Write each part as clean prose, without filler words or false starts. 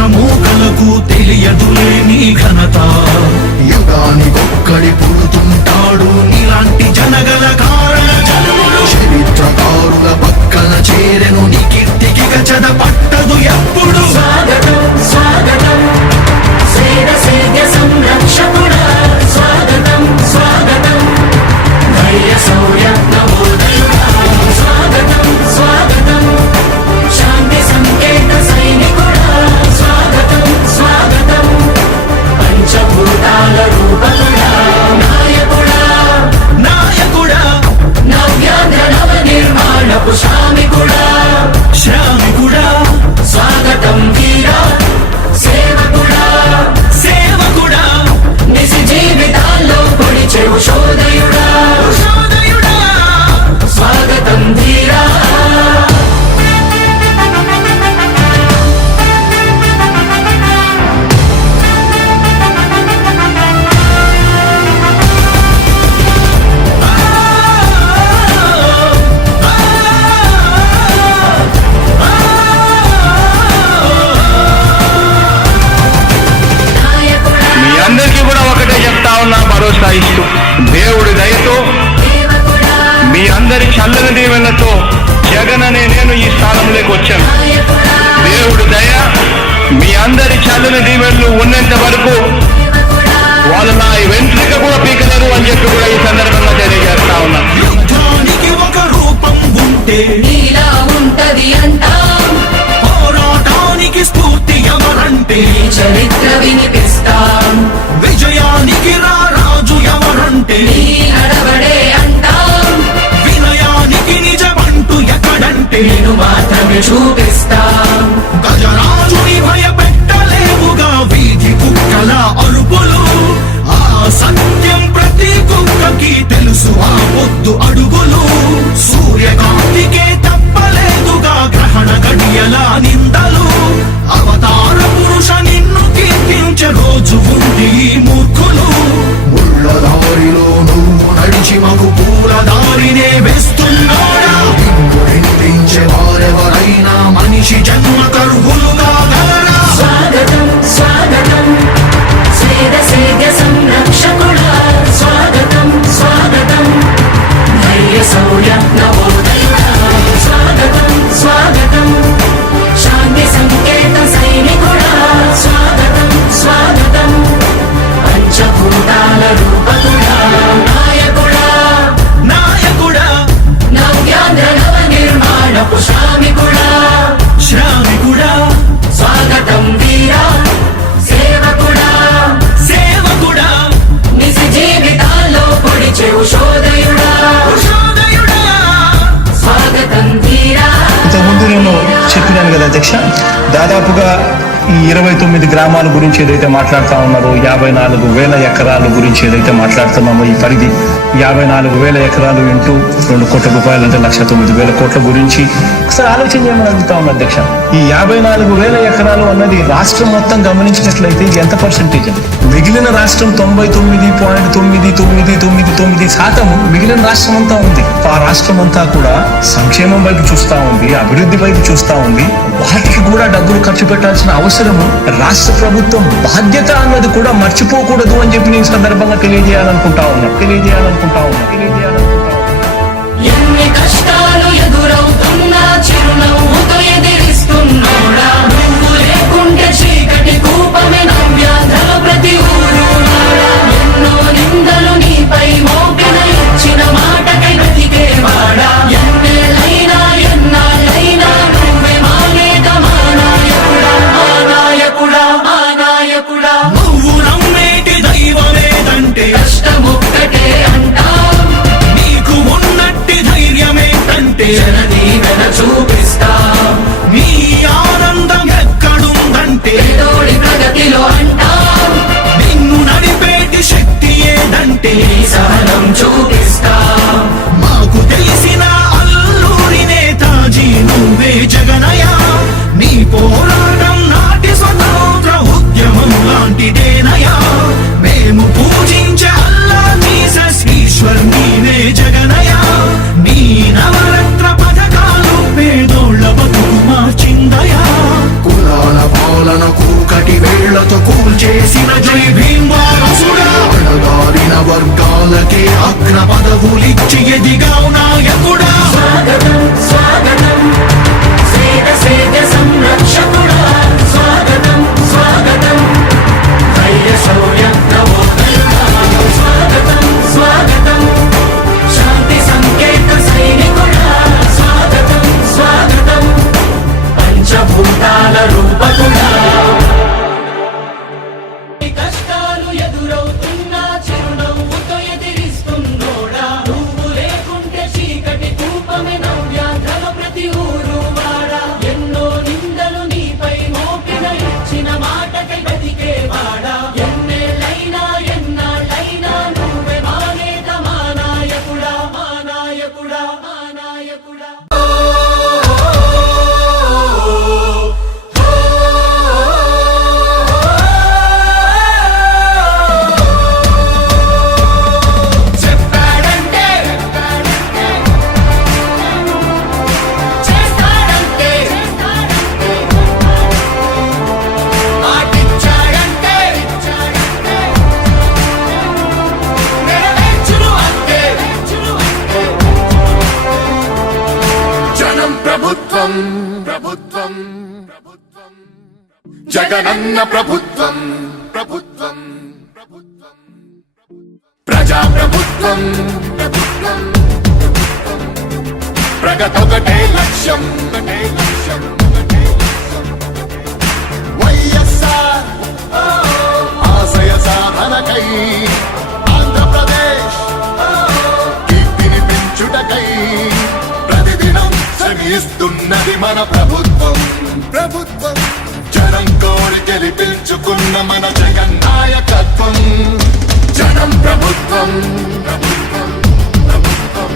సమూకలకు తెలియదులే నీ ఘనత. యుగానికొక్కడి పుడుతుంటాడు ఇలాంటి జనగల కారణ జన్ములు చరిత్రకారుల పక్కన చేరెను నీ కీర్తికి గచద పట్టదు ఎప్పుడు. స్వాగతం స్వాగతం సేద సంరక్షకుడా స్వాగతం స్వాగతం ధైర్య శౌర్య నవోదయుడా స్వాగతం స్వాగతం శాంతి సంకేత సైనికుడా స్వాగతం స్వాగతం పంచభూతాల రూపకుడా నాయకుడా నాయకుడా నవ్యాంధ్ర నవ నిర్మాణపు శ్రామికుడా శ్రామికుడా స్వాగతం వీరా సేవకుడా సేవకుడా నిజ జీవితాల్లో పొడిచెవు శోధయుడా శోధయుడా స్వాగతం ధీరా మీ అందరికీ కూడా ఒకటే చెప్తా ఉన్నా, భరోసా ఇస్తూ దేవుడి దయతో దేవకుడా మీ అందరి చల్లని దీవెనతో జగన్ అనే నేను ఈ స్థానంలోకి వచ్చాను. నాయకుడా దేవుడి దయ మీ అందరి చల్లని దీవెనలు ఉన్నంత వరకు దేవకుడా వాళ్ళు నా వెంట్రిక కూడా పీకలేరు అని చెప్పి కూడా ఈ సందర్భంగా తెలియజేస్తా ఉన్నా. యుద్ధానికి ఒక రూపం ఉంటే నీలా ఉంటది అంటాం పోరాటానికి స్ఫూర్తి ఎవరంటే నీ చరిత్ర వినిపిస్తాం విజయానికి రారాజు ఎవరంటే నీ నడవడే అంటాం వినయానికి నిజమంటూ ఎక్కడంటే నేను మాత్రమే చూపిస్తాం గజరాజుని భయపెట్టలేవుగా వీధి కుక్కల అరుపులు. ఆ సత్యం ప్రతి కుక్కకి తెలుసు ఆ పొద్దు అడుగులు. సూర్యకాంతికే తప్పలేదుగా గ్రహణ గడియల నిందలు. అవతార పురుష నిన్ను కీర్తించే రోజు ఉంది ఈ మూర్ఖులు. ముళ్ళ దారిలో నువ్వు నడిచి మగు పూల దారినే వేస్తున్నాడా నిన్ను నిందించే వారెవరైనా మనిషి జన్మ కరువులుగా గలరా. స్వాగతం స్వాగతం సేద సంరక్షకుడా స్వాగతం స్వాగతం ధైర్య శౌర్య నవోదయుడా స్వాగతం స్వాగతం శాంతి సంకేత సైనికుడా స్వాగతం స్వాగతం పంచభూతాల రూపకుడా నాయకుడా నాయకుడా నవ్యాంధ్ర నవ నిర్మాణపు శ్రామికుడా శ్రామికుడా స్వాగతం వీరా సేవకుడా సేవకుడా నిజ జీవితాల్లో పొడిచెవు శోధయుడా శోధయుడా స్వాగతం ధీరా ఇంతకుముందు నేను చెప్పినాను కదా అధ్యక్ష, దాదాపుగా ఈ 29 గ్రామాల గురించి ఏదైతే మాట్లాడుతూ ఉన్నారో 54,000 ఎకరాల గురించి ఏదైతే మాట్లాడుతున్నామో ఈ పరిధి 54,000 ఎకరాలు ఇంటూ 2 కోట్ల రూపాయలు అంటే 1,09,000 కోట్ల గురించి ఒకసారి ఆలోచన చేయమని అడుగుతా ఉన్నా అధ్యక్ష. ఈ 54,000 ఎకరాలు అన్నది రాష్ట్రం మొత్తం గమనించినట్లయితే ఇది ఎంత పర్సెంటేజ్ అండి? మిగిలిన రాష్ట్రం 99.999% మిగిలిన రాష్ట్రం అంతా ఉంది. ఆ రాష్ట్రం అంతా కూడా సంక్షేమం వైపు చూస్తా ఉంది, అభివృద్ధి వైపు చూస్తా ఉంది. వాటికి కూడా డబ్బులు ఖర్చు పెట్టాల్సిన అవసరము రాష్ట్ర ప్రభుత్వం బాధ్యత అన్నది కూడా మర్చిపోకూడదు అని చెప్పి నేను సందర్భంగా తెలియజేయాలనుకుంటా ఉన్నా. ఎన్ని కష్టాలు ఎదురవుతున్నా చిరునవ్వుతో ఎదిరిస్తున్నోడా నువ్వు లేకుంటే చీకటి కూపమే నవ్యాంధ్రలో ప్రతి ఊరు నాడా. ఎన్నో నిందలు నీపై మోపిన ఇచ్చిన మాటకై బ్రతికేవాడా ఎన్నేళ్ళైనా ఎన్నాళ్ళైనా నువ్వే మా నేత మా నాయకుడా మా నాయకుడా మా నాయకుడా నువ్వు నమ్మేటి దైవమేదంటే కష్టమొక్కటే అంటాం నీకు ఉన్నట్టి ధైర్యమేంటంటే జనదీవెన చూపిస్తాం నీ ఆనందం ఎక్కడుందంటే పేదోడి ప్రగతిలో అంటాం నిన్ను నడిపేటి శక్తి ఏదంటే నీ సహనం చూపిస్తాం మాకు తెలిసిన అల్లూరి నేతాజీ నువ్వే జగనయ. నీ పోరాటం నాటి స్వతంత్ర ఉద్యమం లాంటిదేనయా. మేము పూజించే అల్లా జీసస్ ఈశ్వర్ నీవే జగనయ. నీ నవరత్న పథకాలు పేదోళ్ళ బతుకు మార్చిందయా. కులాల పాలనకు అగ్ర పదవులిచ్చి ఎదిగావు నాయకుడా. స్వాగతం స్వాగతం సేద సేద సంరక్షకుడా స్వాగతం స్వాగతం ధైర్య శౌర్య నవోదయుడా స్వాగతం స్వాగతం శాంతి సంకేత సైనికుడా స్వాగతం స్వాగతం పంచభూతాల రూపకుడా. కష్టాలు ఎదురవుతున్నా చిరునవ్వుతో ఎదిరిస్తున్నోడా నువ్వు లేకుంటే చీకటి కూపమే నవ్యాంధ్రల ప్రతి ఊరు వాడా. ఎన్నో నిందలు నీపై మోపిన ఇచ్చిన మాటకై బతికేవాడా. ఎన్నేళ్ళైనా ఎన్నాళ్ళైనా నువ్వే మా నేత మా నాయకుడా మా నాయకుడా మా నాయకుడా. చెప్పాడంటే చేస్తాడంటే మాటిచ్చాడంటే నెరవేర్చును అంతే. జనం ప్రభుత్వం ప్రభుత్వం ప్రభుత్వం జగనన్న ప్రభుత్వం ప్రభుత్వం ప్రభుత్వం ప్రజా ప్రభుత్వం ప్రభుత్వం ప్రగతొకటే లక్ష్యం ఒకటే లక్ష్యం ఒకటే లక్ష్యం. వైఎస్ఆర్ ఆశయ సాధనకై ఆంధ్రప్రదేశ్ కీర్తిని పెంచుటకై ప్రతిదినం శ్రమిస్తున్నది మన ప్రభుత్వం ప్రభుత్వం. జనం కోరి గెలిపించుకున్న మన జగన్ నాయకత్వం. జనం ప్రభుత్వం ప్రభుత్వం ప్రభుత్వం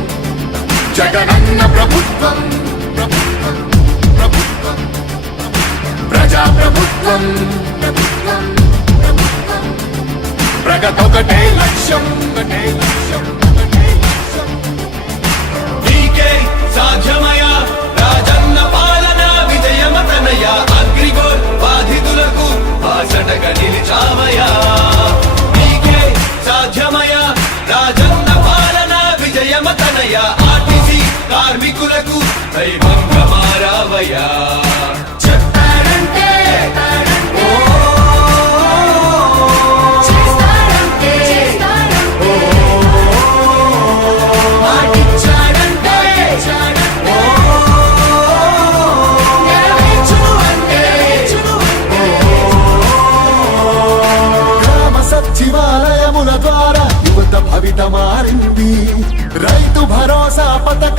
జగనన్న ప్రభుత్వం ప్రభుత్వం ప్రభుత్వం ప్రజా ప్రభుత్వం ప్రభుత్వం ప్రభుత్వం ప్రగతొకటే లక్ష్యం ఒకటే లక్ష్యం ఒకటే లక్ష్యం. నీకే సాధ్యమయా రాజన్న పాలన విజయమతనయ అగ్రిగోల్ బాధితులకు బాసటగా నిలిచామయా. నీకే సాధ్యమయా రాజన్న పాలన విజయమతనయ ఆర్టీసీ కార్మికులకు దైవంగా మారావయ్యా.